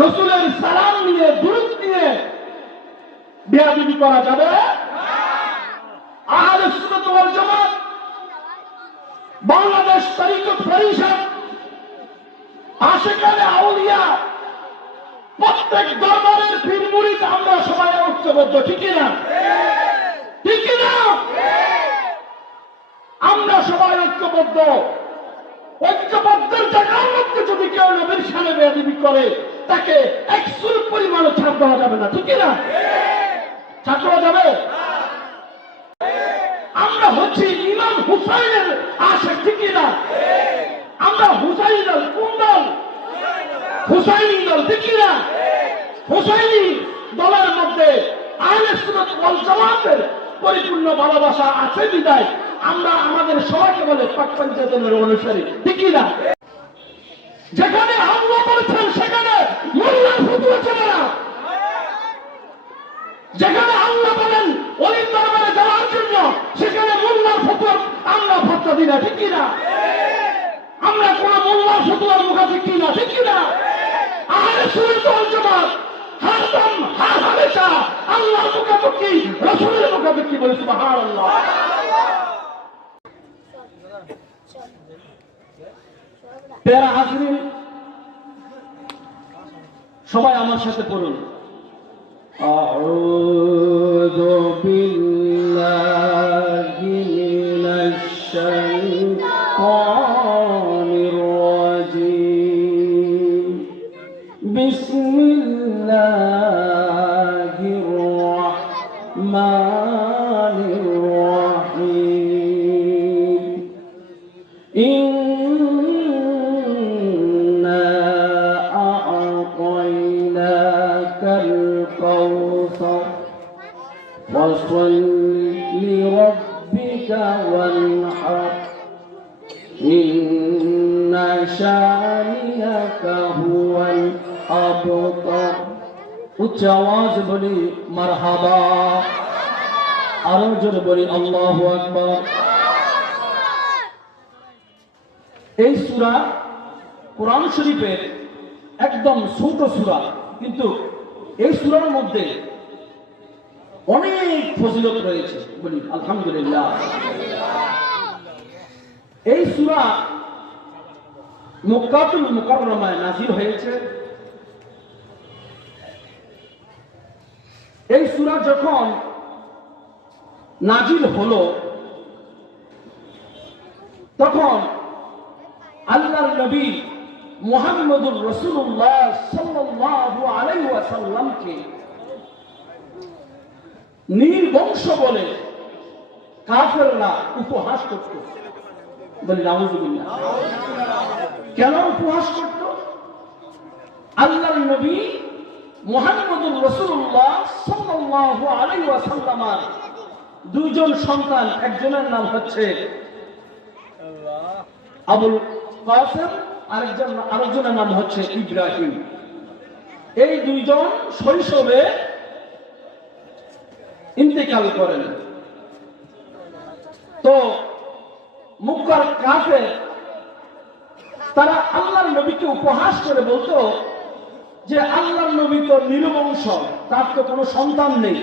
রাসূলের সালাম নিয়ে দুরূদ নিয়ে বেয়াদবি করা যাবে? আহলে সুন্নাত ওয়াল জামাত বাংলাদেশ তরিকত পরিষদ আশিকানে আউলিয়া প্রত্যেক দরবারের পীর মুরিদ আমরা সবাই ঐক্যবদ্ধ, ঠিক না? ঠিক না? আমরা সবাই ঐক্যবদ্ধ। ঐক্যবদ্ধের জায়গার মধ্যে যদি কেউ নবীর শানে বেয়াদবি করে তাকে 100 পরিমাণও ছাড় দেওয়া যাবে না, ঠিক না? ছাড় দেওয়া যাবে? আমরা হচ্ছি ইমাম হুসাইনের আশিক, ঠিক না? আমরা হুসাইন দল, কোন দল? হুসাইনি দল, ঠিক না? হুসাইনি দলের মধ্যে আহলে সুন্নাত ওয়াল জামাতের পরিপূর্ণ ভালোবাসা আছে বিদায় আমরা আমাদের সবাইকে বলে পাক পঞ্চায়েতের অনুসারী, ঠিক না? যেখানে হামলা করেছেন সেখানে মোল্লার ফতোয়া চলে না। যেখানে আল্লাহ বলেন ওলির দরবারে যাওয়ার জন্য সেখানে মোল্লার ফতোয়া আমরা ফতোয়া দিই না, ঠিক না? আমরা কোন মোল্লার ফতোয়ার মুখাপেক্ষি না, ঠিক না? আহলে সুন্নাত ওয়াল জামাত হরদম হর হামেশা আল্লাহর মুখাপেক্ষি, রাসূলের মুখাপেক্ষি, বলে সুবহানাল্লাহ। প্যারা হাজরিন, সবাই আমার সাথে পড়ুন, আউযু বিল্লাহি মিনাশ শাইতানির রাজীম, বিসমিল্লাহির রাহমানির রাহিম, ইন্না আ'তাইনাকাল কাউসার ফাসাল্লি লিরাব্বিকা ওয়ানহার, ইন্না শানিয়াকা হুয়াল আবতার। উচ্চ আওয়াজ বলি মারহাবা, আরো জোরে বলি আল্লাহু আকবার। এই সূরা কোরআন শরীফের একদম ছোট সূরা, কিন্তু এই সূরার মধ্যে অনেক ফজিলত রয়েছে, বলি আলহামদুলিল্লাহ। এই সূরা মক্কাতুল মুকাররমায় নাযিল হয়েছে। এই সূরা যখন নাযিল হলো তখন আল্লাহর নবী মুহাম্মদুর রাসূলুল্লাহ সাল্লাল্লাহু আলাইহি ওয়াসাল্লামকে নির্বংশ বলে কাফেররা উপহাস করত, বলি নাউযুবিল্লাহ। কেন উপহাস করত? আল্লাহর নবী মুহাম্মদুর রাসূলুল্লাহ সাল্লাল্লাহু আলাইহি ওয়াসাল্লামের দুইজন সন্তান, একজনের নাম হচ্ছে আবুল কাসেম, আরেকজনের নাম হচ্ছে ইব্রাহিম। এই দুইজন শৈশবে ইন্তেকাল করেন। তো মক্কার কাফের তারা আল্লাহর নবীকে উপহাস করে বলতো যে আল্লাহর নবী তো নির্বংশ, তার তো কোনো সন্তান নেই।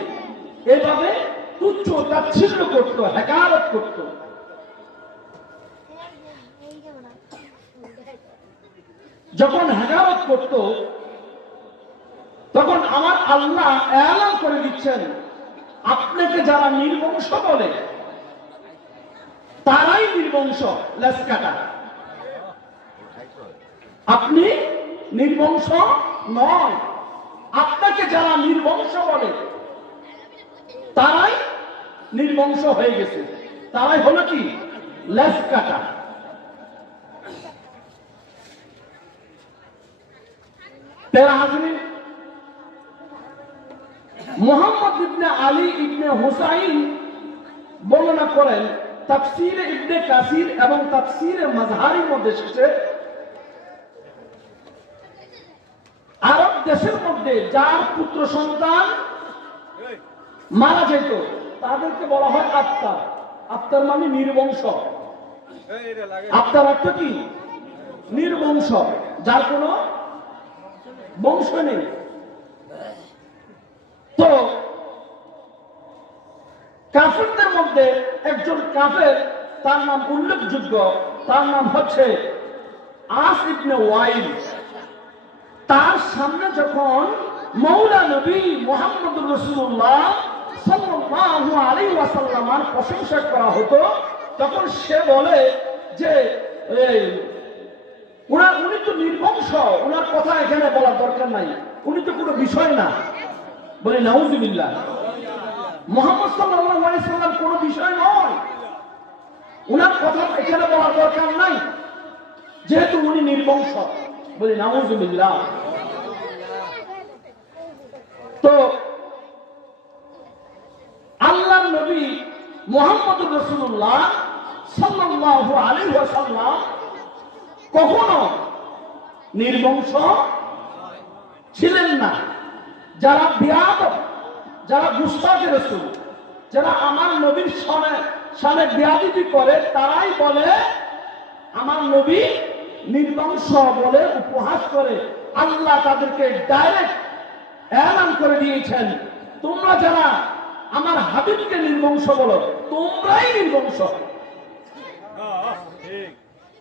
এভাবে তুচ্ছ তাচ্ছিল্য করত, হেকারত করত। যখন হেকারত করত তখন আমার আল্লাহ এলান করে দিচ্ছেন, আপনাকে যারা নির্বংশ বলে তারাই নির্বংশ, লেজ কাটা। আপনি নির্বংশ নয়, আপনাকে যারা নির্বংশ বলে তারাই নির্বংশ হয়ে গেছে, তারাই হলো কি লেজ কাটা। তেরা হাজরিন, মুহাম্মদ ইবনে আলী ইবনে হুসাইন বর্ণনা করেন তাফসীরে ইবনে কাসির এবং তাফসীরে মাজহারির মধ্যে এসেছে, আরব দেশের মধ্যে যার পুত্র সন্তান মারা যেত তাদেরকে বলা হয় আত্মার। আত্মার মানে নির্বংশ। আত্মার অর্থ কি? নির্বংশ, যার কোনো বংশ নেই। তো কাফেরদের মধ্যে একজন কাফের, তার নাম উল্লেখযোগ্য, তার নাম হচ্ছে আস ইবনে ওয়াইল। তার সামনে যখন মৌলা নবী মুহাম্মদুর রাসূলুল্লাহ সাল্লাল্লাহু আলাইহি ওয়াসাল্লামের প্রশংসা করা হতো, তখন সে বলে যে উনি তো নির্বংশ, উনার কথা এখানে বলার দরকার নাই, উনি তো কোনো বিষয় না। বলে নাউযুবিল্লাহ, মুহাম্মদ সাল্লাল্লাহু আলাইহি ওয়াসাল্লাম কোনো বিষয় নয়, উনার কথা এখানে বলার দরকার নাই, যেহেতু উনি নির্বংশ। বলে নাউযুবিল্লাহ। তো আল্লাহর নবী মুহাম্মদুর রাসূলুল্লাহ সাল্লাল্লাহু আলাইহি ওয়াসাল্লাম কখনো নির্বংশ ছিলেন না। যারা বিয়াদব, যারা গুস্তাখে রাসূল, যারা আমার নবীর সামনে বিয়াদবি করে, তারাই বলে আমার নবী নির্বংশ বলে উপহাস করে। আল্লাহ তাদেরকে ডাইরেক্ট এলান করে দিয়েছেন, তোমরা যারা আমার হাবিবকে নির্বংশ বলো, তোমরাই নির্বংশ।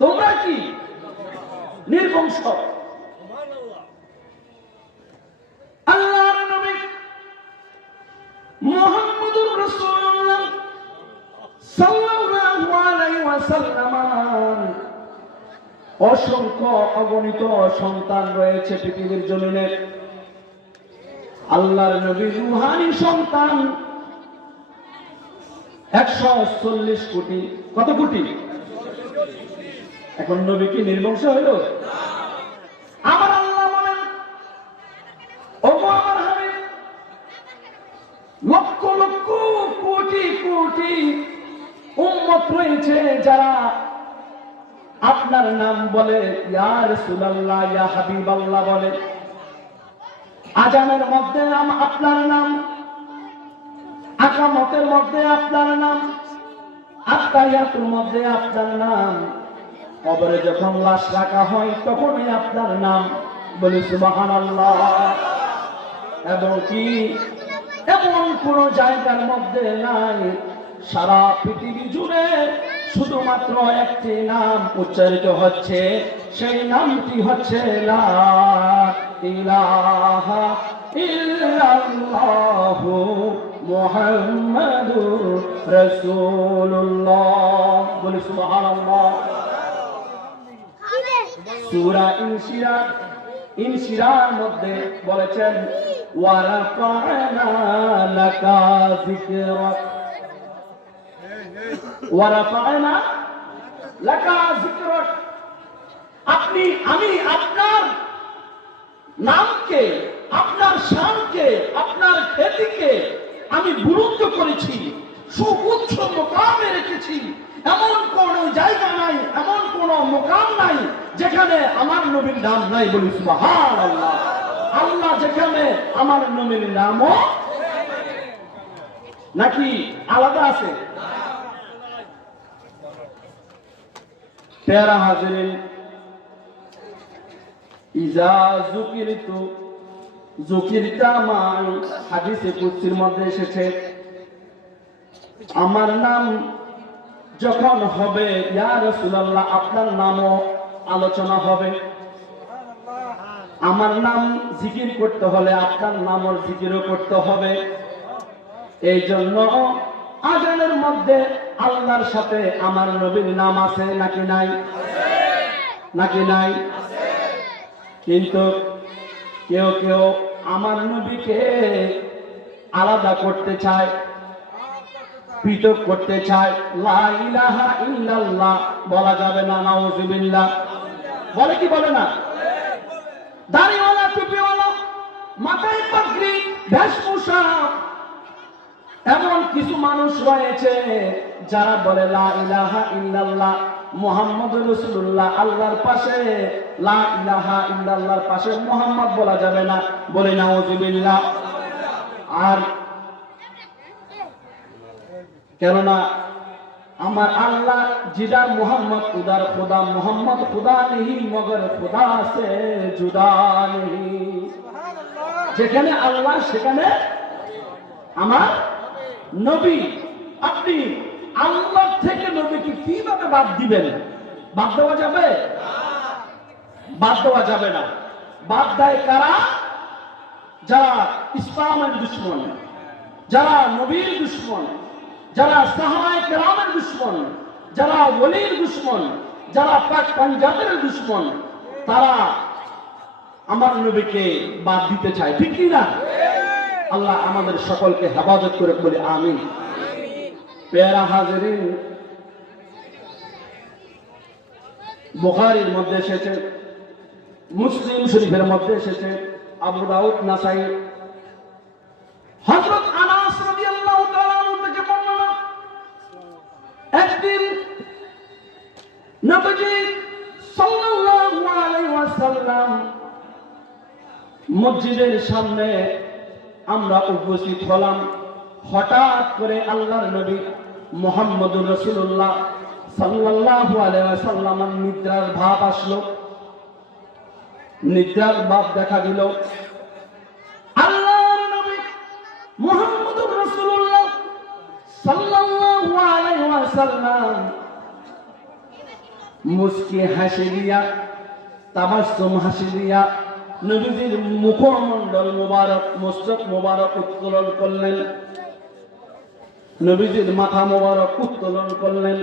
তোমরা কি নির্বংশ? আল্লাহর নবী মুহাম্মদুর রাসূলুল্লাহ সাল্লাল্লাহু আলাইহি ওয়াসাল্লাম অসংখ্য অগণিত সন্তান রয়েছে পৃথিবীর জমিনে। আল্লাহর নবীর রূহানি সন্তান 140 কোটি। কত কোটি? এখন নবী কি নির্বংশ হইল? আমার আল্লাহ বলেন, ওগো আমার হাবিব, লক্ষ লক্ষ কোটি কোটি উম্মত রয়েছে যারা আপনার নাম বলে, ইয়া রাসূলুল্লাহ, ইয়া হাবিবাল্লাহ বলে। আজানের মধ্যে আপনার নাম, আকামতের মধ্যে আপনার নাম, আত্তাহিয়াতুর মধ্যে আপনার নাম, কবরে যখন লাশ রাখা হয় তখনই আপনার নাম। বলি সুবহানাল্লাহ। এবং কি এমন কোন জায়গার মধ্যে নাই, সারা পৃথিবী জুড়ে শুধুমাত্র একটি নাম উচ্চারিত হচ্ছে, সেই নামটি হচ্ছে লা ইলাহা ইল্লাল্লাহু মুহাম্মাদুর রাসূলুল্লাহ। বলি সুবহানাল্লাহ। সূরা ইনশিরার মধ্যে বলেছেন, ওয়া রাফা'না লাকা যিকরাক, ওয়া রাফা'না লাকা যিকরাক। আমি আপনার নামকে, আপনার শানকে, আপনার খ্যাতিকে আমি বুলন্দ করেছি, সুউচ্চ মুকামে রেখেছি। এমন কোন জায়গা নাই, এমন কোন মুকাম নাই যেখানে আমার নবীর নাম নাই। বলি সুবহানাল্লাহ। আল্লাহ যেখানে আমার নবীর নামও নাকি আলাদা আছে। প্যারা হাজিরিন, ইজা যুকিরতু যুকিরতা মাই, হাদিসে কুদসির মধ্যে এসেছে, আমার নাম যখন হবে, ইয়া রাসূলুল্লাহ আপনার নামও আলোচনা হবে। আমার নাম জিকির করতে হলে আপনার নামও জিকিরও করতে হবে। এই জন্য আজানের মধ্যে আল্লাহর সাথে আমার নবীর নাম আছে নাকি নাই? নাকি নাই? কিন্তু কেউ কেউ আমার নবীকে আলাদা করতে চায়, পৃথক করতে চায়। লা ইলাহা ইল্লাল্লাহ বলা যাবে না, নাউযুবিল্লাহ। বলে কি বলে না? দাড়িওয়ালা, টুপিওয়ালা, মাথায় পাগড়ি, বেশভূষা, এমন কিছু মানুষ রয়েছে যারা বলে লা ইলাহা ইল্লাল্লাহ মুহাম্মাদুর রাসূলুল্লাহ। আল্লাহর পাশে লা ইলাহা ইল্লাল্লাহর পাশে মুহাম্মদ বলা যাবে না। বলে নাউযুবিল্লাহ। আর কেননা আমার আল্লাহ জিদার মুহাম্মদ উদার খুদা, মুহাম্মদ খুদা नहीं मगर खुदा से जुदा नहीं। যেখানে আল্লাহ সেখানে আমার নবী। আপনি আল্লাহ থেকে নবীকে কিভাবে বাদ দিবেন? বাদ দেওয়া যাবে? বাদ দেওয়া যাবে না। বাদ দেয় কারা? যারা ইসলামের দুশ্মন, যারা নবীর দুশ্মন, যারা সাহাবায়ে কেরামের দুশ্মন, যারা ওলির দুশ্মন, যারা পাক পাঞ্জাবের দুশ্মন, তারা আমার নবীকে বাদ দিতে চায়, ঠিক কি না? আল্লাহ আমাদের সকলকে হেফাজত করে বলে আমিন। পেয়ারা হাজিরিন, বুখারীর মধ্যে এসেছে, মুসলিম শরীফের মধ্যে এসেছে, আবু দাউদ, নাসাই, হযরত আনাস রাদিয়াল্লাহু তাআলা আনহু থেকে বর্ণনা, একদিন নবীজি সাল্লাল্লাহু আলাইহি ওয়াসাল্লাম মসজিদের সামনে আমরা উপস্থিত হলাম। হঠাৎ করে আল্লাহর নবী মুহাম্মদুর রাসূলুল্লাহ সাল্লাল্লাহু আলাইহি ওয়াসাল্লামের নিদ্রার ভাব আসলো, নিদ্রার ভাব দেখা দিল। আল্লাহর নবী মুহাম্মদুর রাসূলুল্লাহ সাল্লাল্লাহু আলাইহি ওয়াসাল্লাম মুস্কি হাসি দিয়া, তাবাসসুম হাসি দিয়া নবীজির মুখমণ্ডল মুবারক, মস্তক মুবারক উত্তোলন করলেন, নবীজির মাথা মুবারক উত্তোলন করলেন।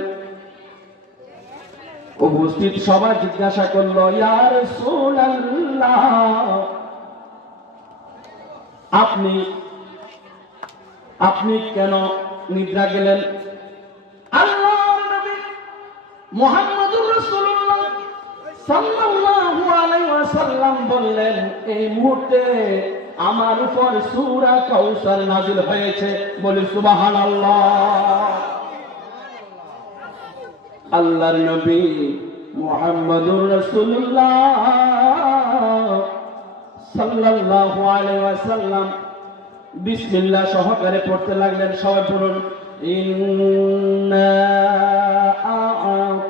উপস্থিত সবাই জিজ্ঞাসা করলো, ইয়া রাসূলুল্লাহ, আপনি কেন নিদ্রা গেলেন? আল্লাহর নবী মুহাম্মদুর রাসূলুল্লাহ সাল্লাল্লাহু আলাইহি ওয়াসাল্লাম বললেন, এই মুহূর্তে আমার উপর সূরা কাউসার নাযিল হয়েছে, বলি সুবহানাল্লাহ। আল্লাহর নবী মুহাম্মদুর রাসূলুল্লাহ সাল্লাল্লাহু আলাইহি ওয়াসাল্লাম বিসমিল্লাহ সহকারে পড়তে লাগলেন। সবাই পড়ুন, ইন্না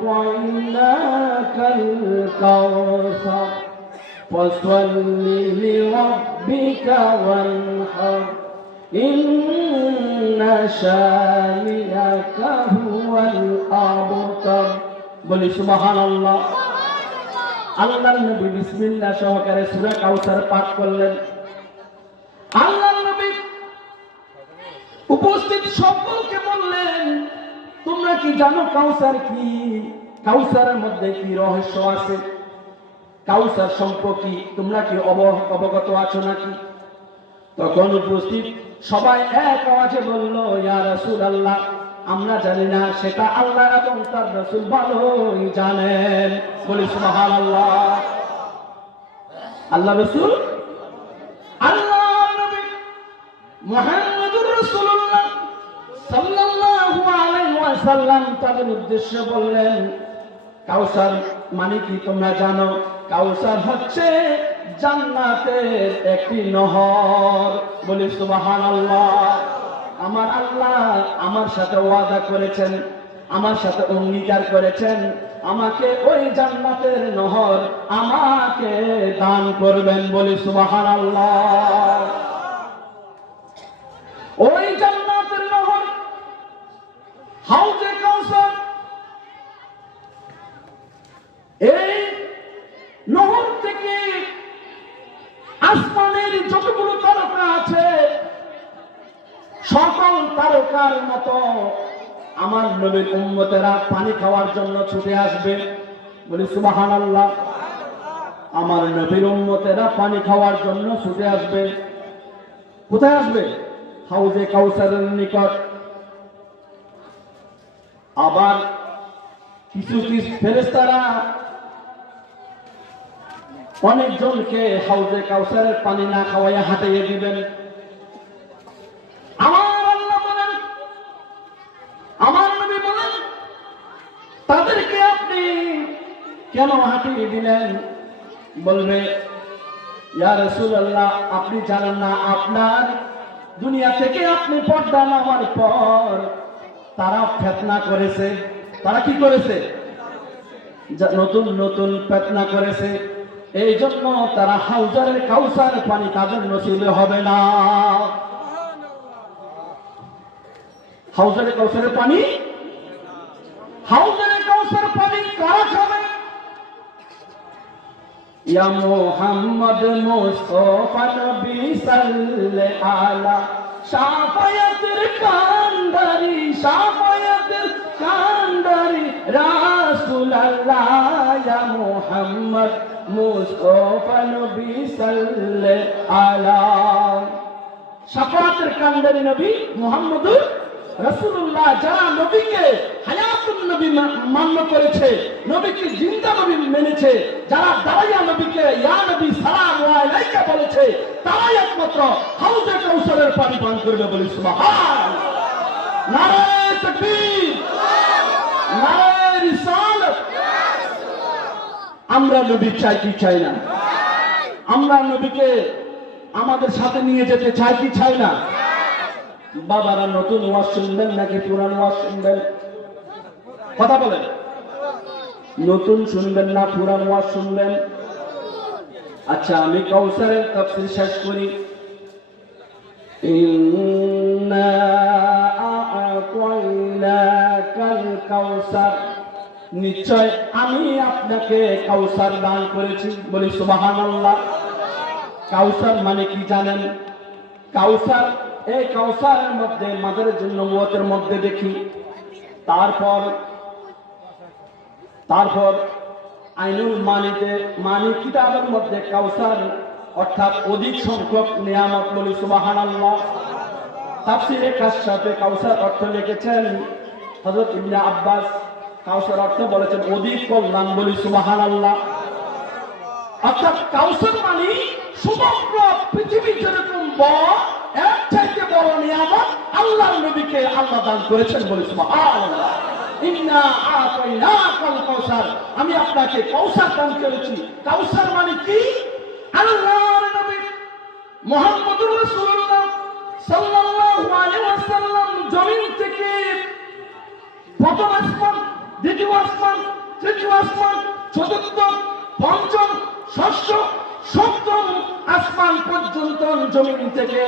আ'তাইনাকাল কাউসার ফাসাল্লি লিরাব্বিকা ওয়ানহার ইন্না শানিআকা হুয়াল আবতার, বলি সুবহানাল্লাহ। আল্লাহর নবী বিসমিল্লাহ সহকারে সূরা কাউসার পাঠ করলেন। আল্লাহর নবী উপস্থিত সকলকে বললেন, তোমরা কি জানো কাউসার কি? কাউসারের মধ্যে কি রহস্য আছে? কাউসার সম্পর্কে তোমরা কি অবগত আছো নাকি? তখন উপস্থিত সবাই এক আওয়াজে বলল, ইয়া রাসূলুল্লাহ, আমরা জানি না, সেটা আল্লাহ এবং তার রাসূল ভালোই জানেন, বলি সুবহানাল্লাহ। আল্লাহ রাসূল, আল্লাহর নবী মুহাম্মদুর রাসূলুল্লাহ সাল্লাল্লাহু আলাইহি ওয়াসাল্লাম তাদের উদ্দেশ্যে বললেন, কাউসার মানে কি তোমরা জানো? কাউসার হচ্ছে জান্নাতের একটি নহর, বলি সুবহানাল্লাহ। আমার আল্লাহ আমার সাথে ওয়াদা করেছেন, আমার সাথে অঙ্গীকার করেছেন, আমাকে ওই জান্নাতের নহর আমাকে দান করবেন, বলি সুবহানাল্লাহ। ওই জান্নাতের নহর হাউজে কাউসার, এই নহর থেকে আসমানের যতগুলো তারকা আছে সকল তারকার মতো আমার নবীর উম্মতেরা পানি খাওয়ার জন্য ছুটে আসবে, বলি সুবহানাল্লাহ। আমার নবীর উম্মতেরা পানি খাওয়ার জন্য ছুটে আসবে। কোথায় আসবে? হাউজে কাউসারের নিকট। আবার কিছু কিছু ফেরেশতারা অনেকজনকে হাউজে কাউসারের পানি না খাওয়াইয়া হাঁটিয়ে দিবেন। আমার আল্লাহ বলেন, আমার নবী বলেন, তাদেরকে আপনি কেন হাঁটিয়ে দিলেন? বলবে, ইয়া রাসূলুল্লাহ, আপনি জানেন না, আপনার দুনিয়া থেকে আপনি পর্দা নামার পর তারা ফিতনা করেছে। তারা কি করেছে? নতুন নতুন ফিতনা করেছে। এই জন্য তারা হাউজারের কাউসার পানি তাদের নসিব হবে না। হাউজারের কাউসারের পানি, হাউজারের কাউসার পানি কারা খাবে? ইয়া মুহাম্মদ মুস্তাফা নবী সাল্লাল্লাহু আলা শাফায়াতের কান্ডারি, শাফায়াতের কান্ডারি রাসূলুল্লাহ। ইয়া মুহাম্মদ মুস্তাফা নবী সাল্লাল্লাহু আলা শাফায়াতের কান্ডারি নবী মুহাম্মদুর রাসূলুল্লাহ। যারা নবীকে হায়াতুন নবী মান্য করেছে, নবীকে জিন্দা নবী মেনেছে, যারা দাঁড়াইয়া নবীকে ইয়া নবী সালাম আলাইকা বলেছে, তারাই একমাত্র হাউজে কাউসারের পানি পান করবে। বলি সুবহানাল্লাহ। নারে তাকবীর, নারে রিসালাত। আমরা নবী চাই কি চাই না? আমরা নবীকে আমাদের সাথে নিয়ে যেতে চাই কি চাই না? বাবারা নতুন ওয়াজ শুনবেন নাকি পুরান ওয়াজ শুনবেন? কথা বলেন। নতুন শুনবেন না পুরান ওয়াজ শুনবেন? আচ্ছা, আমি কাউসারের তাফসীর শেষ করি। ইন্না আ'তাইনাকাল কাউসার, নিশ্চয় আমি আপনাকে কাউসার দান করেছি। বলি সুবহানাল্লাহ। কাউসার মানে কি জানেন? কাউসার, এই কাউসারের মধ্যে মাদারের জন্য নবুয়তের মধ্যে দেখি, তারপর আইনুল মানিতে মানি কিতাবের মধ্যে কাউসার অর্থাৎ অধিক সংখ্যক নিয়ামত। বলি সুবহানাল্লাহ। তাফসীরে কাশফে কাউসার অর্থ লিখেছেন হযরত ইবনে আব্বাস। কাউসার অর্থ বলেছেন অধিক কল্যাণ। বলি সুবহানাল্লাহ। অর্থাৎ কাউসার মানে সমগ্র পৃথিবী যেরকম বড়, এর চাইতে বড় নিয়ামত আল্লাহর নবীকে আল্লাহ দান করেছেন। বলি সুবহানাল্লাহ। ইন্না আ'তাইনাকাল কাউসার, আমি আপনাকে কাউসার দান করেছি। কাউসার মানে কি? আল্লাহর নবী মুহাম্মদুর রাসূলুল্লাহ সাল্লাল্লাহু আলাইহি ওয়াসাল্লাম জমিন থেকে প্রথম আসমান, দ্বিতীয় আসমান, তৃতীয় আসমান, চতুর্থ, পঞ্চম, ষষ্ঠ, সপ্তম আসমান পর্যন্ত জমিন থেকে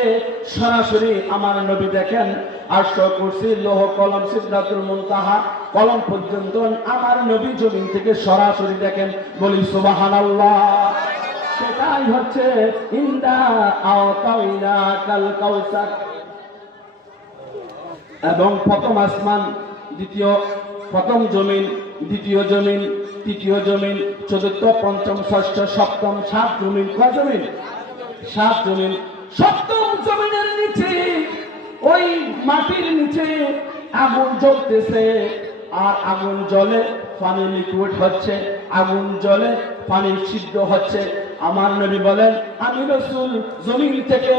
সরাসরি আমার নবী দেখেন। আরশ, কুরসি, লৌহ কলম, সিদরাতুল মুনতাহা কলম পর্যন্ত আমার নবী জমিন থেকে সরাসরি দেখেন। বলি সুবহানাল্লাহ। সেটাই হচ্ছে ইন্না আ'তাইনাকাল কাউসার। এবং প্রথম আসমান, প্রথম জমিন, দ্বিতীয় জমিন, তৃতীয় জমিন, চতুর্থ, পঞ্চম, ষষ্ঠ, সপ্তম, 7 জমিন। কয় জমিন? 7 জমিন। সপ্তম জমিনের নিচে, ওই মাটির নিচে আগুন জ্বলতেছে, আর আগুন জ্বলে পানি লিকুইড হচ্ছে, আগুন জ্বলে পানি সিদ্ধ হচ্ছে। আমার নবী বলেন, আমি রাসূল জমিন থেকে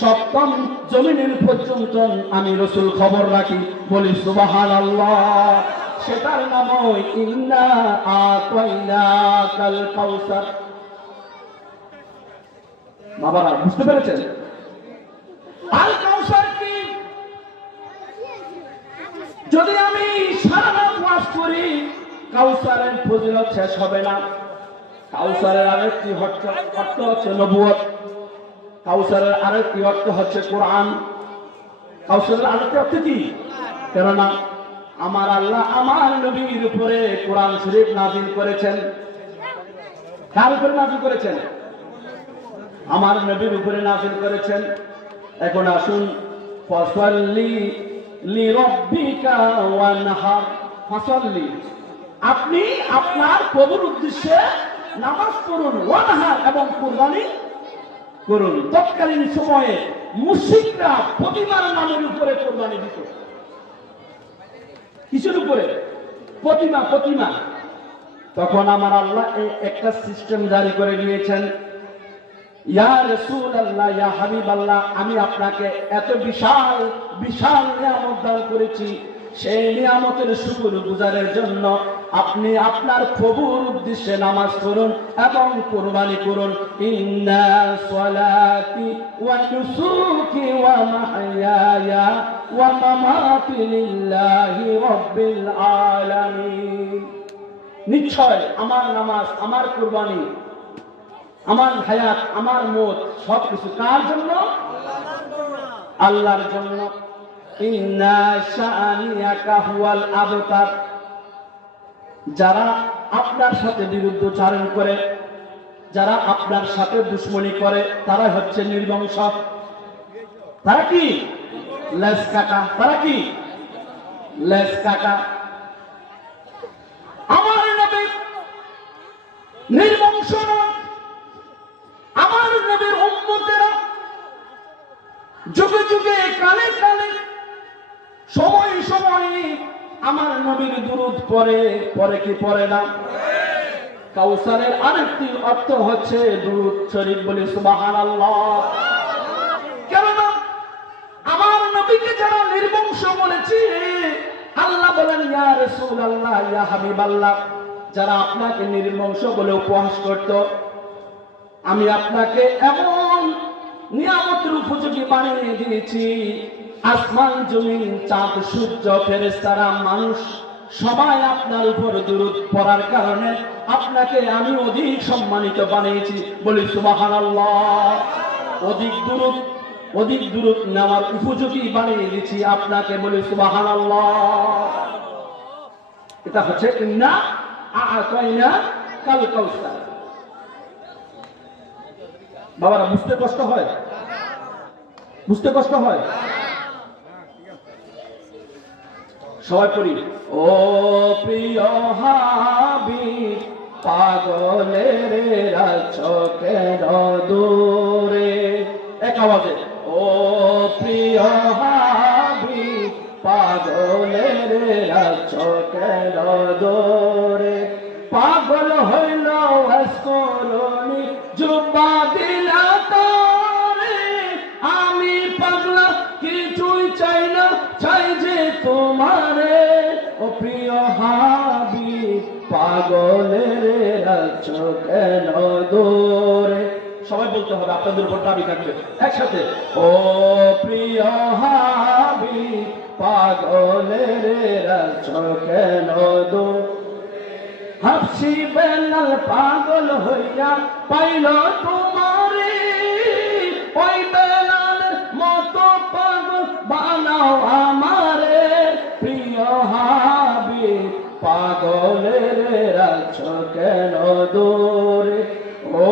সপ্তম জমিনের পর্যন্ত আমি রাসূল খবর রাখি। বলি সুবহানাল্লাহ। সেটার নাম ইন্না আ'তাইনাকাল কাউসার। বাবারা বুঝতে পেরেছেন? আল কাউসার কি? যদি আমি সারা রাত ওয়াজ করি, কাউসারের ফজিলত শেষ হবে না। কাউসারের আরেকটি অর্থ হচ্ছে নবুয়ত। কাউসারের আরেকটি অর্থ হচ্ছে কোরআন। কাউসারের আরেকটি অর্থ কি? কেননা আমার আল্লাহ আমার নবীর উপরে কোরআন শরীফ নাযিল করেছেন। কার উপরে নাযিল করেছেন? আমার নবীর উপরে নাযিল করেছেন। এখন আসুন, ফাসাল্লি লিরাব্বিকা ওয়ানহার। ফাসাল্লি, আপনি আপনার প্রভুর উদ্দেশ্যে নামাজ পড়ুন, ওয়ানহার, এবং কুরবানি করুন। তৎকালীন সময়ে মুশরিকরা প্রতিমার নামের উপরে কুরবানি দিত। কিসের উপরে? প্রতিমা। তখন আমার আল্লাহ একটা সিস্টেম জারি করে দিয়েছেন। ইয়া রাসূলুল্লাহ, ইয়া হাবিবাল্লাহ, আমি আপনাকে এত বিশাল বিশাল নিয়ামত দান করেছি, সেই নিয়ামতের শুকর গুজারের জন্য আপনি আপনার প্রভুর উদ্দেশ্যে নামাজ পড়ুন এবং কুরবানি করুন। ইন্না সলাতি ওয়া নুসুকি ওয়া মাহইয়ায়া ওয়া মামাতি লিল্লাহি রাব্বিল আলামিন। নিশ্চয় আমার নামাজ, আমার কুরবানি আমার হায়াত, আমার মত সবকিছু কার জন্য? আল্লাহর জন্য। ইন্না শাআনিয়াকা হুয়াল আবতার। যারা আপনার সাথে বিরুদ্ধচারণ করে, যারা আপনার সাথে দুশ্মনী করে, তারা হচ্ছে নির্বংশ। তারা কি? লেজ কাটা। তারা কি? লেজ কাটা। আমার নবী নির্বংশ নয়। আমার নবীর উম্মতেরা যুগে যুগে, কালে কালে, সময় সময়ে আমার নবীর দুরূদ পড়ে। পড়ে কি পড়ে না? কাউসারের আরেকটি অর্থ হচ্ছে দুরূদ শরীফ। বলি সুবহানাল্লাহ। কেননা আমার নবীকে যারা নির্বংশ বলেছে, আল্লাহ বলেন ইয়া রাসূলুল্লাহ, ইয়া হাবিবাল্লাহ, যারা আপনাকে নির্বংশ বলে উপহাস করত, আমি আপনাকে এমন নিয়ামতের উপযোগী বানিয়ে দিয়েছি, আসমান জমিন, চাঁদ সূর্য, ফেরেশতারা, মানুষ সবাই আপনার উপর দুরূদ পড়ার কারণে আপনাকে আমি অধিক সম্মানিত বানিয়েছি। বলি সুবহানাল্লাহ। অধিক দুরূদ নেওয়ার উপযোগী বানিয়ে দিয়েছি আপনাকে। বলি সুবহানাল্লাহ। এটা হচ্ছে ইন্না আ'তাইনা কাল কাউসার। বাবারা, বুঝতে কষ্ট হয়? বুঝতে কষ্ট হয়? সবাই পড়ি। ও প্রিয় হাবিব, পাগলের চোখের দূরে। এক আওয়াজে। ও প্রিয় হাবিব, পাগলের চোখের দূরে। পাগল হইল করুনি জুব্বা দিলা তোরে। আমি পাগলা কিছুই চাই না, চাই যে তোমারে। ও প্রিয় হাবিব, পাগলের চোখের দূরে। সবাই বলতে হবে, আপনাদের উপর দাবি থাকবে একসাথে। ও প্রিয় হাবিব, পাগলের চোখের দূরে। হাফসি বেলাল পাগল হইয়া পাইল তোমারে। ওই বেলালের মতো পাগল বানাও আমারে। প্রিয় হাবিব, পাগলের চোখের দূরে। ও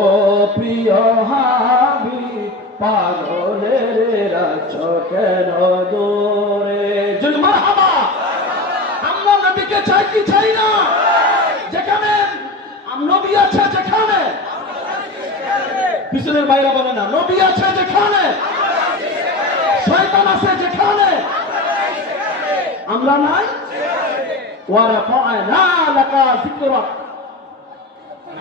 প্রিয় হাবিব, পাগলের চোখের দূরে। জয় মারহাবা। আমরা নবীকে চাই কি চাই না? যেখানে নবী আছে, যেখানে পিছনের বাইরে বলে না, নবী আছে যেখানে, শয়তান আছে যেখানে, আমরা নাই। ওয়ারাফা'না লাকা যিকরাক।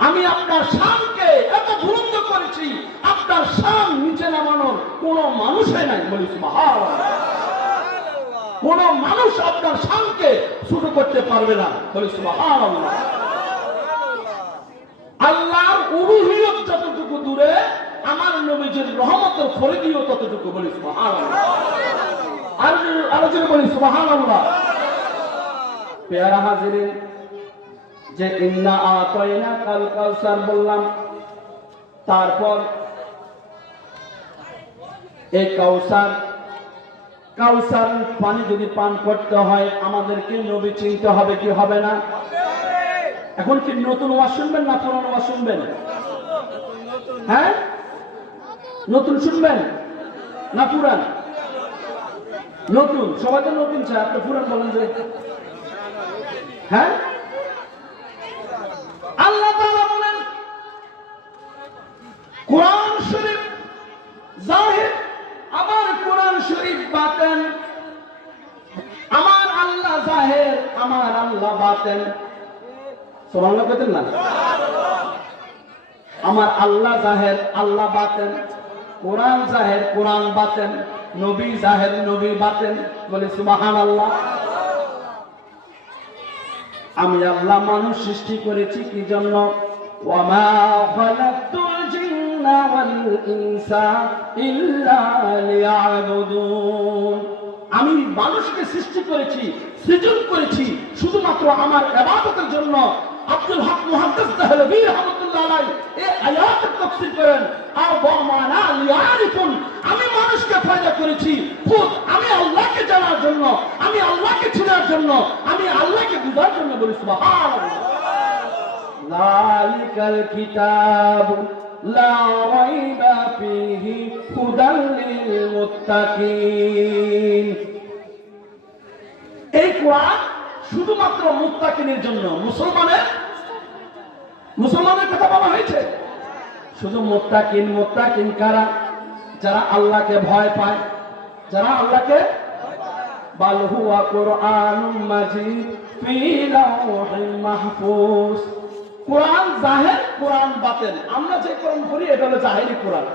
আমি আপনার শানকে এত বুলন্দ করেছি, আপনার শান নিচে নামানোর কোন মানুষই নাই। বলি সুবহানাল্লাহ। কোন মানুষ আপনার শানকে ছোট করতে পারবে না। বলি সুবহানাল্লাহ। আল্লাহর উলুহিয়ত যতটুকু দূরে, আমার নবীজির রহমতের ফরিদিও ততটুকু। বলি সুবহানাল্লাহ। আর যদি বলি সুবহানাল্লাহ। পেয়ারা হাজিরিন, যে ইন্না আ'তাইনা কাল কাউসার বললাম, তারপর এই কাউসার পানি যদি পান করতে হয়, আমাদেরকে নবী চিনতে হবে কি হবে না? এখন কি নতুন ওয়াজ শুনবেন না পুরানো ওয়াজ শুনবেন? হ্যাঁ, নতুন শুনবেন না পুরান? নতুন। সবাই তো নতুন চায়, আপনি পুরান বলেন যে। হ্যাঁ, আল্লাহ তাআলা বলেন কোরআন শরীফ জাহির, আবার কোরআন শরীফ বাতেন। আমার আল্লাহ জাহির, আমার আল্লাহ বাতেন। সুবহানাল্লাহ বলেন না? আমার আল্লাহ জাহির, আল্লাহ বাতেন। কোরআন জাহির, কোরআন বাতেন। নবী জাহির, নবী বাতেন। বলে সুবহানাল্লাহ। আমি আল্লাহ মানুষ সৃষ্টি করেছি কি জন্য? ওয়ামা খালাকতুল জিন্না ওয়াল ইনসা ইল্লা লিয়াবুদুন। আমি মানুষকে সৃষ্টি করেছি, সৃজন করেছি শুধুমাত্র আমার ইবাদতের জন্য। আব্দুল হক মুহাদ্দিস দেহলভী রাহমাতুল্লাহ আলাইহি এই আয়াতের তাফসীর করেন আও বামানা লিয়ারিফুন, আমি মানুষকে পয়দা করেছি খুদ আমি আল্লাহকে জানার জন্য, আমি আল্লাহকে চেনার জন্য, আমি আল্লাহকে বুঝার জন্য। বলি সুবহানাল্লাহ। যালিকাল কিতাব লা রাইবা ফীহি হুদাল লিল মুত্তাকিন। এই কোরআন শুধুমাত্র মুত্তাকিনের জন্য। মুসলমানের কথা বলা হয়েছে। শুধু মুত্তাকিন কারা? যারা আল্লাহকে ভয় পায়, যারা আল্লাহকে বাল হুয়া কুরআনুম মাজিদ ফি লাওহিল মাহফুজ। কোরআন জাহের, কোরআন বাতিল। আমরা যে কোরআন পড়ি এটা হলো জাহেরি কোরআন,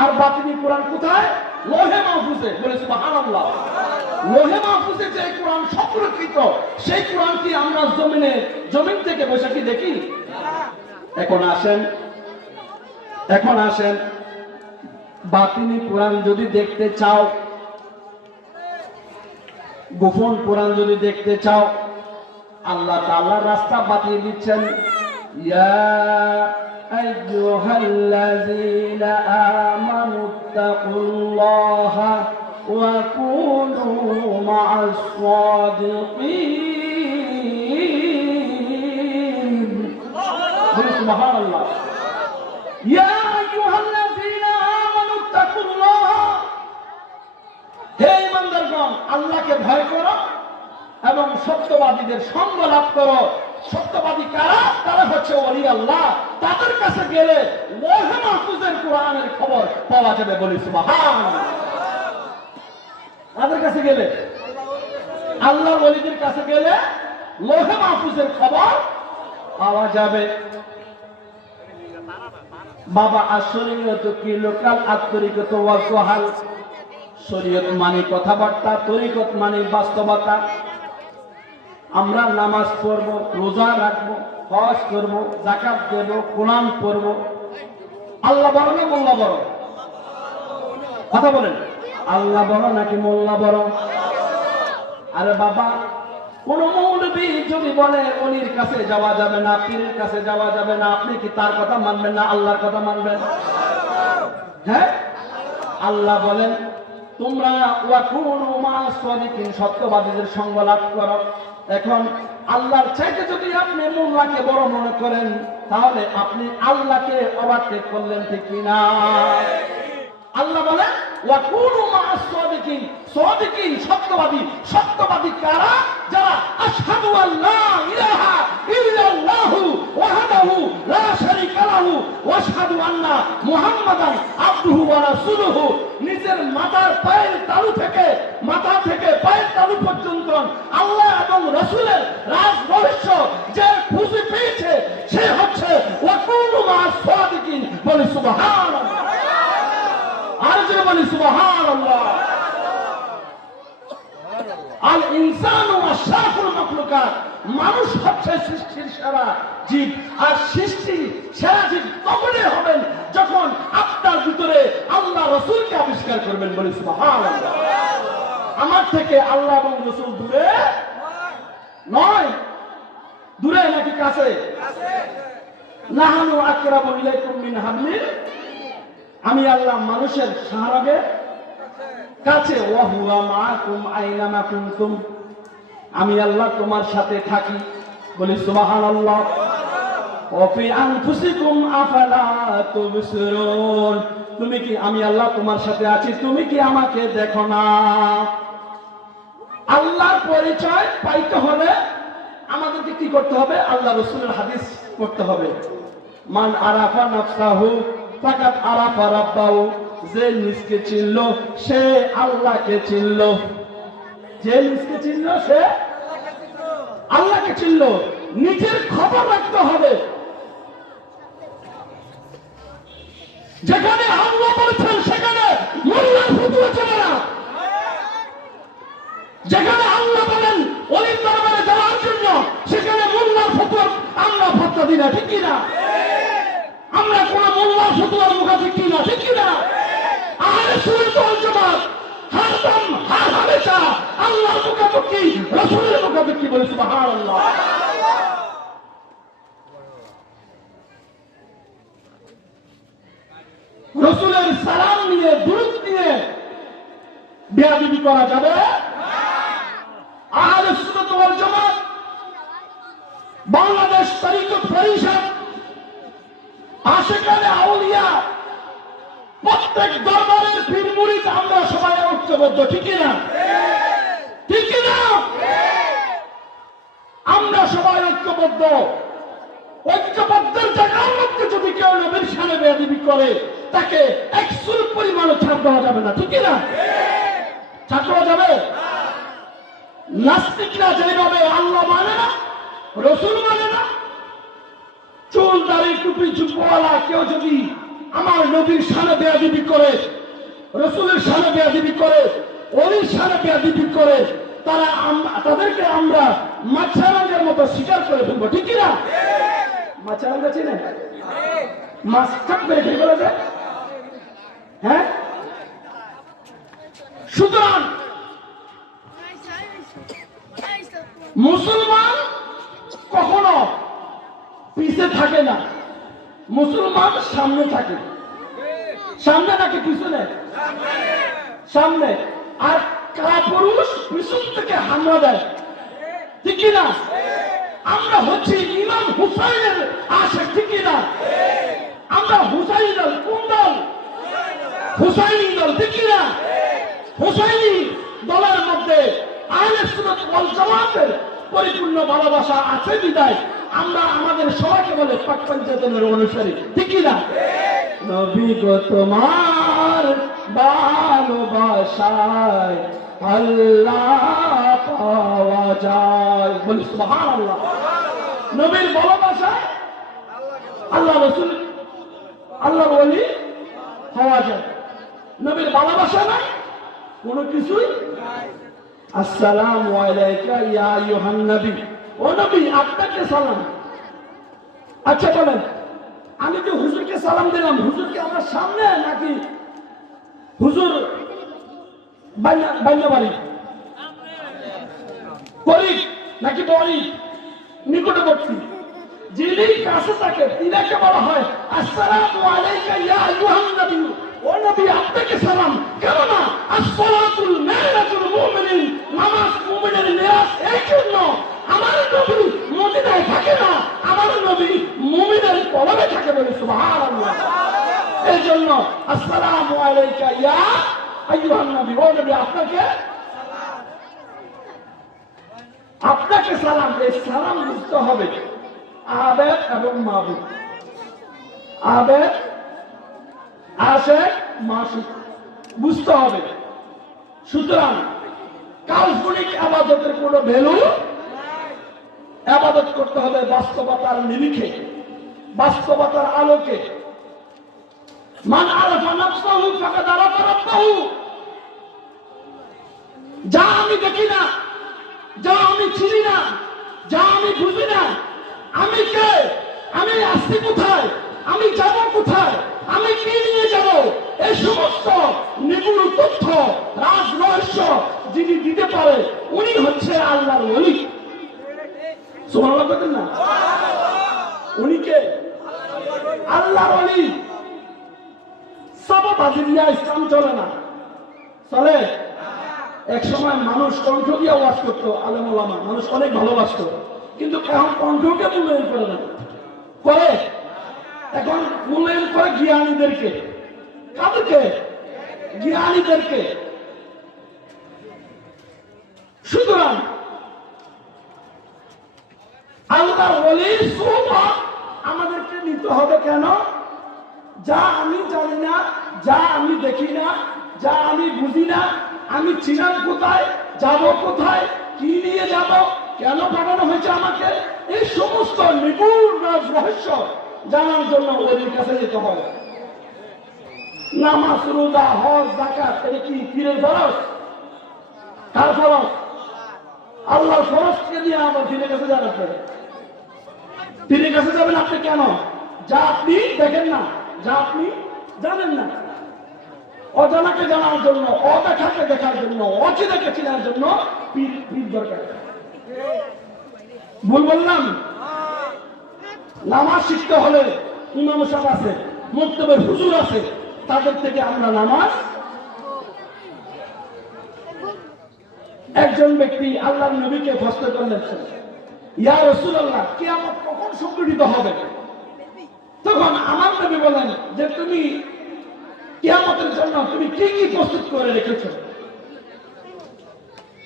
আর বাতিনি কোরআন কোথায়? লোহে মাহফুজে। বলে সুবহানাল্লাহ। লোহে মাহফুজে যে কোরআন সংরক্ষিত, সেই কোরআন কি আমরা জমিন থেকে বসে কি দেখি? এখন আসেন বাতিনি কোরআন যদি দেখতে চাও, গোপন কোরআন যদি দেখতে চাও, আল্লাহ তাআলার রাস্তা বাতিয়ে দিচ্ছেন। ইয়া আইয়ুহাল্লাযীনা আমানুত্তাকুল্লাহা ওয়া কুনু মা'আস সাদিকিন। সুবহানাল্লাহ। ইয়া আইয়ুহাল্লাযীনা আমানুত্তাকুল্লাহা, হে ঈমানদারগণ, আল্লাহকে ভয় করো এবং সত্যবাদীদের সঙ্গ লাভ করো। সত্যবাদী কারা? তারা হচ্ছে ওলি আল্লাহ। তাদের কাছে গেলে লোহে মাহফুজের কোরআনের খবর পাওয়া যাবে। বলি সুবহানাল্লাহ। তাদের কাছে গেলে, আল্লাহর ওলিদের কাছে গেলে লোহে মাহফুজের খবর পাওয়া যাবে। বাবা আশরিয়ত কি লোকাল আত্তরিকত ওয়াজহাল। শরীয়ত মানে কথাবার্তা, তরিকত মানে বাস্তবতা। আমরা নামাজ পড়ব, রোজা রাখবো, হজ করব, যাকাত দেব, কোরআন পড়ব। আল্লাহ বড় না মোল্লা বড়? কথা বলেন, আল্লাহ বড় নাকি মোল্লা বড়? আরে বাবা, কোন মৌলবী যদি বলে ওলির কাছে যাওয়া যাবে না, পীরের কাছে যাওয়া যাবে না, আপনি কি তার কথা মানবেন না আল্লাহর কথা মানবেন? হ্যাঁ, আল্লাহ বলেন তোমরা ওয়াকুনু মা'আস সাদিকিন, সত্যবাদীদের সঙ্গ লাভ করো। এখন আল্লাহর চাইতে যদি আপনি মোল্লাকে বড় মনে করেন, তাহলে আপনি আল্লাহকে ওভারটেক করলেন, ঠিক কিনা? আল্লাহ বলেন ওয়াকুনু মা'আস সাদিকিন, সাদিকিন সত্যবাদী। সত্যবাদী কারা? যারা আশহাদু আল্লা ইলাহা ইল্লাল্লাহু ওয়াহদাহু লা শারীকা লাহু ওয়া আশহাদু আন্না মুহাম্মাদান আবদুহু ওয়া রাসূলুহু। নিজের মাথার পায়ের তালু থেকে, মাথা থেকে পায়ের তালু পর্যন্ত আল্লাহ এবং রাসূলের রাজ রহস্য যে খুঁজে পেয়েছে, সে হচ্ছে ওয়াকুনু মা'আস সাদিকিন। বলি সুবহানাল্লাহ। আর যে বলি সুবহানাল্লাহ। আল ইনসানু আশরাফুল মাখলুকাত, মানুষ হচ্ছে সৃষ্টির সেরা জীব। আর সৃষ্টি সেরা জীব তখনই হবেন যখন আপনার ভিতরে আল্লাহ রাসূলকে আবিষ্কার করবেন। বলি সুবহানাল্লাহ। আমার থেকে আল্লাহ এবং রাসূল দূরে নয়, দূরে নাকি কাছে? নাহানু আকরাবু ইলাইকুম মিন হাবলিল, আমি আল্লাহ মানুষের সাহারাগে কাছে। ওয়া হুয়া মাআকুম আইনামা কুনতুম, আমি আল্লাহ তোমার সাথে থাকি। বলি সুবহানাল্লাহ। ওয়া ফি আনফুসিকুম আফালা তুবসিরুন, তুমি কি, আমি আল্লাহ তোমার সাথে আছি, তুমি কি আমাকে দেখো না? আল্লাহর পরিচয় পাইতে হলে আমাদেরকে কি করতে হবে? আল্লাহ রাসূলের হাদিস পড়তে হবে। মান আরাফা নাফসাহু ফাকাদ আরাফা রাব্বাহু, যে নিজকে চিনলো সে আল্লাহকে চিনলো। যে নিজকে চিনলো সে আল্লাহকে চিনলো। নিজের খবর রাখতে হবে। যেখানে আল্লাহ বলছেন সেখানে মোল্লার ফতোয়া চলে না। যেখানে আল্লাহ বলেন ওলির দরবারে যাওয়ার জন্য, সেখানে মোল্লার ফতোয়া আমরা ফতোয়া দিই না, ঠিক কিনা? আমরা কোন মোল্লার ফতোয়ার মুখাপেক্ষি না, ঠিক কিনা? আহলে সুন্নাত ওয়াল জামাত হরদম হর হামেশা আল্লাহর মুখাপেক্ষি, রাসূলের মুখাপেক্ষি। বলি সুবহানাল্লাহ। রসুলের সালাম নিয়ে দুরূদ নিয়ে বেয়াদবি করা যাবে? আহলে সুন্নাত ওয়াল জামাত বাংলাদেশ তরিকত পরিষদ আশিকানে আউলিয়া প্রত্যেক দরবারের পীর মুরিদ আমরা সবাই ঐক্যবদ্ধ, ঠিক না? ঠিক না? আমরা সবাই ঐক্যবদ্ধ। ঐক্যবদ্ধের জায়গার মধ্যে যদি কেউ নবীর শানে বেয়াদবি করে তাকে 100 পরিমাণও ছাড় দেওয়া যাবে না, ঠিক না? ছাড় দেওয়া যাবে? নাস্তিকরা যেভাবে আল্লাহ মানে না, রসুল মানে না, চুল দাড়ি টুপি জুব্বাওয়ালা কেউ যদি আমার নবীর শানে বেয়াদবি করে, রসুলের শানে বেয়াদবি করে, ওলির শানে বেয়াদবি করে, তাদেরকে আমরা মাছরাঙ্গের মতো শিকার করে ফেলবো, ঠিক না? মাছরাঙ্গা চিনেন? মাছ চাপ করে ফেলে বলা যায়, হ্যাঁ? সুতরাং মুসলমান কখনো পিছে থাকে না, মুসলমান সামনে থাকে। সামনে নাকি পিছনে? সামনে। আর কাপুরুষ পিছন থেকে হামলা দেয়, ঠিক না? আমরা হচ্ছি ইমাম হুসাইনের আশিক, ঠিক না? আমরা হুসাইনি দল। কোন দল? হুসাইনি দল, ঠিক না? হুসাইনি দলের মধ্যে আহলে সুন্নাত ওয়াল জামাতের পরিপূর্ণ ভালোবাসা আছে বিদায় আমরা আমাদের সবাইকে বলে পাক পঞ্চায়েতের অনুসারী, ঠিক না? নবী গো তোমার ভালোবাসায় আল্লাহ পাওয়া যায়, বলি সুবহানাল্লাহ। নবীর ভালোবাসায় আল্লাহ রসুল আল্লাহর ওলি হওয়া যায়। নবীর ভালোবাসা নাই, কোনো কিছুই নাই। আসসালামু আলাইকা ইয়া আইয়ুহান নবী, ও নবী আপনাকে সালাম। আচ্ছা বলেন, আমি যে হুজুরকে সালাম দিলাম, হুজুরকে আমার সামনে নাকি হুজুর বাইনা বাড়ি করি নাকি বড়ি নিকটবর্তী? যিনি কাছে থাকে তিনাকে বলা হয় আসসালামু আলাইকা ইয়া আইয়ুহান নবী, ও নবী আপনাকে সালাম। কেননা আসসালাতুল মিরাজুল মুমিনিন, নামাজ মুমিনের মিরাজ। এই জন্য আমার নবী মদিনায় থাকে না, আমার নবী মুমিনের কলবে থাকে, বলে সুবহানাল্লাহ। এই জন্য আসসালামু আলাইকা ইয়া আইয়ুহান নবী, ও নবী আপনাকে আপনাকে সালাম। এই সালাম বুঝতে হবে আবেদ এবং মাবুদ, আবেদ আশেক মাসুক বুঝতে হবে। সুতরাং কাল্পনিক আবাদতের কোনো ভ্যালু, আবাদত করতে হবে বাস্তবতার নিরিখে, বাস্তবতার আলোকে। মান আরাফা নাফসাহু ফাকাদ আরাফা রাব্বাহু। যা আমি দেখি না, যা আমি চিনি না, যা আমি বুঝি না, আমি কে, আমি আসছি কোথায়, আমি যাব কোথায়, আমি কি নিয়ে যাব, এই সমস্ত নিগুড় তথ্য রাজ রহস্য যিনি দিতে পারে উনি হচ্ছে আল্লাহর ওলি। সুবহানাল্লাহ বলেন না? উনি কে? আল্লাহর ওলি। সব বাজিয়া ইসলাম চলে না, চলে? এক সময় মানুষ কণ্ঠ দিয়ে ওয়াজ করতো, আলেম ওলামা মানুষ অনেক ভালোবাসতো, কিন্তু এখন কণ্ঠকে মূল্যায়ন করে না, করে? এখন মূল্যায়ন করে জ্ঞানীদেরকে। কাদেরকে? জ্ঞানীদেরকে। সুতরাং আল্লাহর ওলির সুবহান আমাদেরকে নিতে হবে। কেন? যা আমি জানি না, যা আমি দেখি না, যা আমি বুঝি না, আমি ছিলাম কোথায়, যাব কোথায়, কি নিয়ে যাব, কেন পাঠানো হয়েছে আমাকে, এই সমস্ত নিগুড় রাজ রহস্য জানার জন্য ওলির কাছে যেতে হবে। নামাজ, রোজা, হজ, যাকাত এটা কি পীরের ফরজ? কার ফরজ? আল্লাহর ফরজকে দিয়ে আমার পীরের কাছে যাবেন। পীরের কাছে যাবেন আপনি কেন? যা আপনি দেখেন না, যা আপনি জানেন না, অজানাকে জানার জন্য, অদেখাকে দেখার জন্য, অচিনাকে চেনার জন্য পীর দরকার। ভুল বললাম? নামাজ শিখতে হলে ইমাম সাহেব আছে, মুক্তবের হুজুর আছে, তাদের থেকে আমরা নামাজ। একজন ব্যক্তি আল্লাহর নবীকে প্রশ্ন করলেন, ইয়া রাসূলুল্লাহ, কিয়ামত কখন সংঘটিত হবে? তখন আমার নবী বলেন যে তুমি কিয়ামতের জন্য তুমি কি কি প্রস্তুত করে রেখেছো?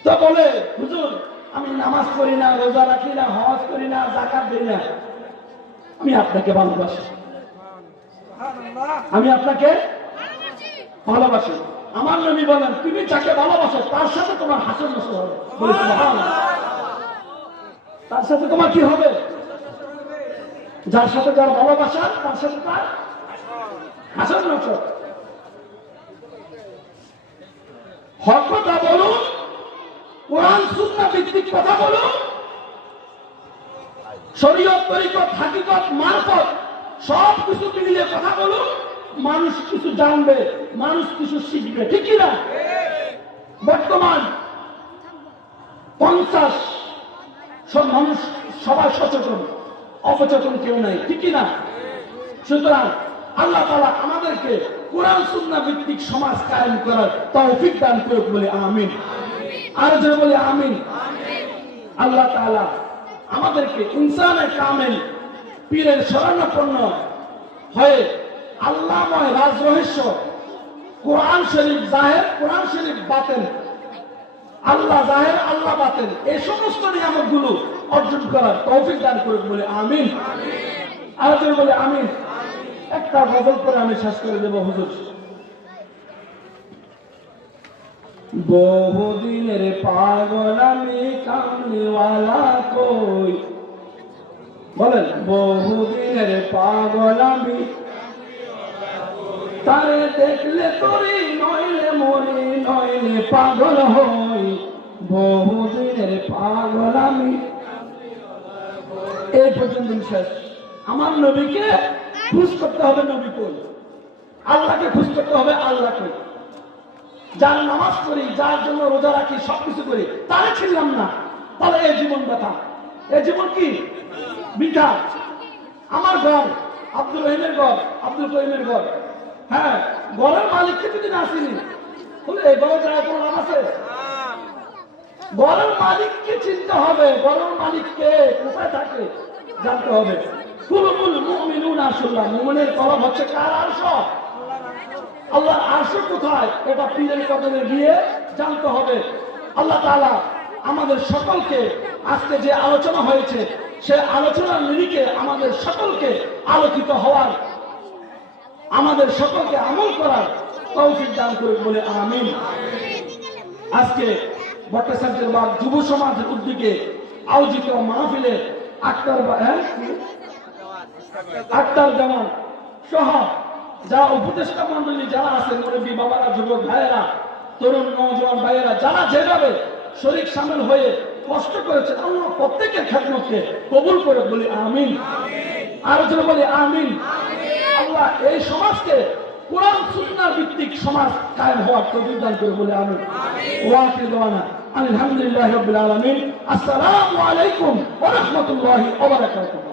তো বলে, হুজুর, আমি নামাজ পড়ি না, রোজা রাখি না, হজ করি না, যাকাত দিই না, আমি আপনাকে ভালোবাসি। আমি আপনাকে ভালোবাসি। আমার নবী বলেন, তুমি যাকে ভালোবাসো তার সাথে তোমার হাসন নসর হবে। বলে সুবহানাল্লাহ। তার সাথে তোমার কি হবে? যার সাথে যার ভালোবাসা তার সাথে তার হাসন নসর। হক কথা বলুন, কোরআন সুন্নাহ ভিত্তিক কথা বলুন, শরীয়ত তরিকত হাকিকত মারফত সব কিছু মিলিয়ে কথা বলুন। মানুষ কিছু জানবে, মানুষ কিছু শিখবে, ঠিক কিনা? বর্তমান 50 সব মানুষ সবাই সচেতন, অবচেতন কেউ নাই, ঠিক কিনা? সুতরাং আল্লাহ তাআলা আমাদেরকে কোরআন সুন্নাহ ভিত্তিক সমাজ কায়েম করার তৌফিক দান করুক, বলে আমিন। আর যে বলে আমিন। আল্লাহ তাআলা আমাদেরকে ইনসানে কামেল পীরের শরণাপন্ন হয়ে আল্লাহময় রাজ রহস্য, কোরআন শরীফ জাহের, কোরআন শরীফ বাতেন, আল্লাহ জাহের আল্লাহ বাতেন, এই সমস্ত নিয়ামতগুলো অর্জন করার তৌফিক দান করুক, বলে আমিন। আর যে বলে আমিন। একটা গজল করে আমি শেষ করে দেব। হুজুর, বহুদিনের পাগল আমি, কামলিওয়ালা কই। বলেন, বহুদিনের পাগল আমি, তারে দেখলে তোরি, নইলে মরি, নইলে পাগল হই। বহুদিনের পাগল আমি। এই পর্যন্ত শেষ। আমার নবীকে খুঁজ করতে হবে, নবী কই। আল্লাহকে খুঁজ করতে হবে, আল্লাহ কই। যার নামাজ করি, যার জন্য রোজা রাখি, সবকিছু করি, তারে ছিলাম না, তাহলে এই জীবন ব্যথা। এই জীবন কি বৃথা। আমার ঘর আব্দুল রহিমের ঘর, আব্দুল করিমের ঘর, হ্যাঁ, ঘরের মালিককে যদি না চিনি, তাহলে এই ঘরে যায় কোনো নাম আছে? ঘরের মালিককে চিনতে হবে। ঘরের মালিককে কোথায় থাকে জানতে হবে। কুলুল মুমিনুনা আল্লাহ, মুমিনের কলব হচ্ছে কার আরশ? আল্লাহর আরশ কোথায়? এটা পীরের কদমে গিয়ে জানতে হবে। আল্লাহ তাআলা আমাদের সকলকে আজকে যে আলোচনা হয়েছে, সে আলোচনার নিরিখে আমাদের সকলকে আলোকিত হওয়ার, আমাদের সকলকে আমল করার তৌফিক দান করুক, বলে আমিন। আজকে ভট্টাচার্যের বাগ যুব সমাজের উদ্যোগে আয়োজিত মাহফিলে আক্তার জামান সহ যা উপদেষ্টা মন্ডলী যারা আছেন, মুরব্বী বাবারা, যুবক ভাইয়েরা, তরুণ নওজোয়ান ভাইয়েরা, যারা যেভাবে শরীক শামিল হয়ে কষ্ট করেছে, আল্লাহ প্রত্যেকের খেদমতকে কবুল করে, বলি আমিন। আর যারা বলি আমিন। আল্লাহ এই সমাজকে কোরআন সুন্নাহ ভিত্তিক সমাজ কায়েম হওয়ার তৌফিক দান করে, বলে আমিন। ওয়া আখিরু দাওয়ানা আলহামদুলিল্লাহি রাব্বিল আলামিন। আসসালামু আলাইকুম ওয়া রাহমাতুল্লাহি ওয়া বারাকাতুহু।